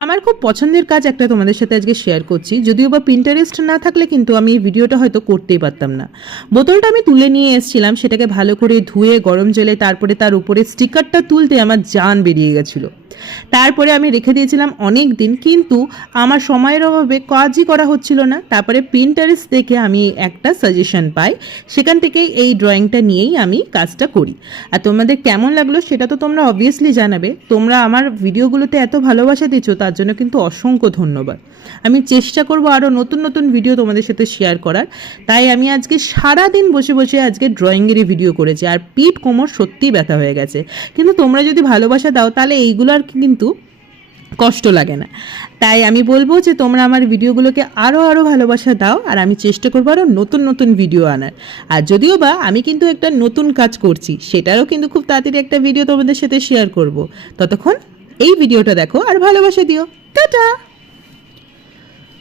আমার খুব পছন্দের কাজ একটা তোমাদের সাথে আজকে শেয়ার করছি। যদিও বা পিন্টারেস্ট না থাকলে কিন্তু আমি এই ভিডিওটা হয়তো করতেই পারতাম না। বোতলটা আমি তুলে নিয়ে এসেছিলাম, সেটাকে ভালো করে ধুয়ে গরম জলে তারপরে তার উপরে স্টিকারটা তুলতে আমার জান বেরিয়ে গেছিলো। তারপরে আমি রেখে দিয়েছিলাম অনেক দিন, কিন্তু আমার সময়ের অভাবে কাজই করা হচ্ছিল না। তারপরে পিন্টারেস্ট দেখে আমি একটা সাজেশন পাই, সেখান থেকেই এই ড্রয়িংটা নিয়েই আমি কাজটা করি। আর তোমাদের কেমন লাগলো সেটা তো তোমরা অবভিয়াসলি জানাবে। তোমরা আমার ভিডিওগুলোতে এত ভালোবাসা দিচ্ছ, তার জন্য কিন্তু অসংখ্য ধন্যবাদ। আমি চেষ্টা করব আরও নতুন নতুন ভিডিও তোমাদের সাথে শেয়ার করার। তাই আমি আজকে সারাদিন বসে বসে আজকে ড্রয়িংয়েরই ভিডিও করেছি, আর পিঠ কোমর সত্যিই ব্যথা হয়ে গেছে। কিন্তু তোমরা যদি ভালোবাসা দাও তাহলে এইগুলো আর কিন্তু কষ্ট লাগে না। তাই আমি বলবো যে তোমরা আমার ভিডিওগুলোকে আরও ভালোবাসা দাও, আর আমি চেষ্টা করবো আরও নতুন নতুন ভিডিও আনার। আর যদিও বা আমি কিন্তু একটা নতুন কাজ করছি, সেটারও কিন্তু খুব তাড়াতাড়ি একটা ভিডিও তোমাদের সাথে শেয়ার করব। ততক্ষণ এই ভিডিওটা দেখো আর ভালোবাসা দিও। টাটা।